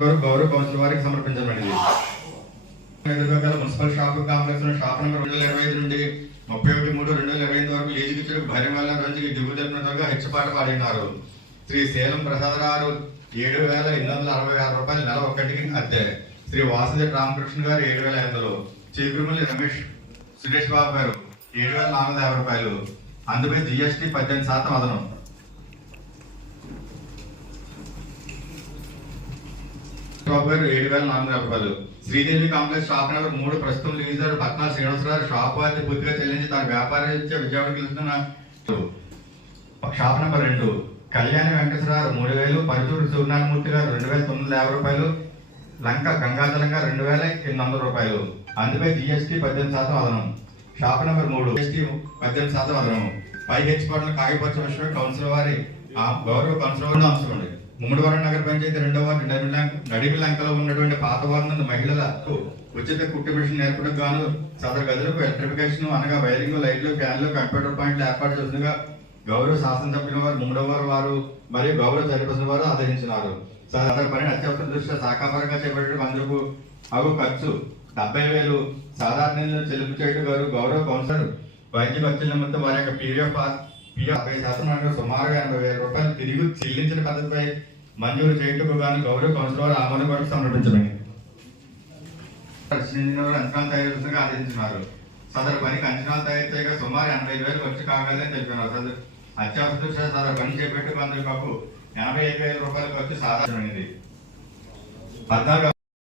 గౌరవ గౌరవ కౌన్సిల్ వారికి సమర్పించబడింది ఎదురుగా municipal shopping complex shop number రెండు వేల ఇరవై ఐదు నుండి ముప్పై ఒకటి మూడు రెండు వేల ఇరవై ఐదు వరకు ఏజీకి చెరుకు భార్య వల్ల రోజుకి దిగువ జరిపినట్టుగా హెచ్చపాట పాడినారు. శ్రీ సేలం ప్రసాదరావు ఏడు వేల ఎనిమిది వందల అరవై ఆరు రూపాయలు నెల ఒక్కటికి అద్దె శ్రీ వాసుదేవ్ రామకృష్ణ గారు ఏడు వేల ఐదు వందలు. చీకురుమల్లి రమేష్ సురేష్ బాబు గారు ఏడు వేల నాలుగు వందల యాభై రూపాయలు. అందుపై జిఎస్టీ పద్దెనిమిది శాతం అదనం. బాబు ఏడు వేల నాలుగు వందల రూపాయలు శ్రీదేవి కాంప్లెక్స్ షాప్ నెంబర్ మూడు ప్రస్తుతం లీజర్ పద్నాలుగు శ్రీనివాసరావు షాప్ అద్దె పూర్తిగా చెల్లించి తన వ్యాపార ఇచ్చే వెళ్తున్న షాప్ నెంబర్ రెండు. కళ్యాణ వెంకటేశ్వరరావు మూడు వేలు పరుచూరు సూర్యనారాయణమూర్తి గారు రెండు వేల తొమ్మిది వందల యాభై రూపాయలు లంక గంగాజలంగా రెండు వేల ఎనిమిది వందల రూపాయలు. అందుపై జిఎస్టీ పద్దెనిమిది శాతం అదనం. షాప్ నెంబర్ మూడు జిఎస్టీ పద్దెనిమిది శాతం అదనం. పై హెచ్పాట్ల కాగిపరచ విషయం కౌన్సిల్ వారి ఆ గౌరవ కౌన్సిల్ వారి అంశం ఉంది ముమ్మడివరం నగర పంచాయతీ రెండవ వార్డు నడిమిలంక నడిమిలంకలో ఉన్నటువంటి పాత వార్డు మహిళలకు ఉచిత కుట్టు మిషన్ నేర్పడానికి గాను సదరు గదులకు ఎలక్ట్రిఫికేషన్ అనగా వైరింగ్ లైట్లు ఫ్యాన్లు కంప్యూటర్ పాయింట్లు ఏర్పాటు చేస్తుండగా గౌరవ శాసనసభ్యుల వారు మూడవ వారు మరియు గౌరవ చైర్పర్సన్ వారు ఆదరించినారు సదరు పని అత్యవసర దృష్ట్యా శాఖాపరంగా చేపట్టిన అందుకు అగు ఖర్చు డెబ్బై వేలు. సాధారణ చెల్లింపు చేయడం గారు గౌరవ కౌన్సిలర్ వైద్య ఖర్చుల నిమిత్తం వారి యొక్క పీడిఎఫ్ యాభై శాతం సుమారుగా ఎనభై వేల రూపాయలు తిరిగి చెల్లించిన పద్ధతిపై మంజూరు చేయటకు గాను గౌరవ కౌన్సిలర్ ఆమోదం వరకు సమర్పించబడింది. అంచనాలు తయారు చేసినగా ఆదేశించినారు. సదరు పనికి అంచనాలు తయారు చేయగా సుమారు ఎనభై ఐదు వేలు ఖర్చు కాగలని తెలిపినారు సదరు అత్యవసర సదరు పని చేపట్టి మందులకు ఎనభై ఐదు వేల రూపాయల ఖర్చు సాధారణమైంది పద్నాలుగు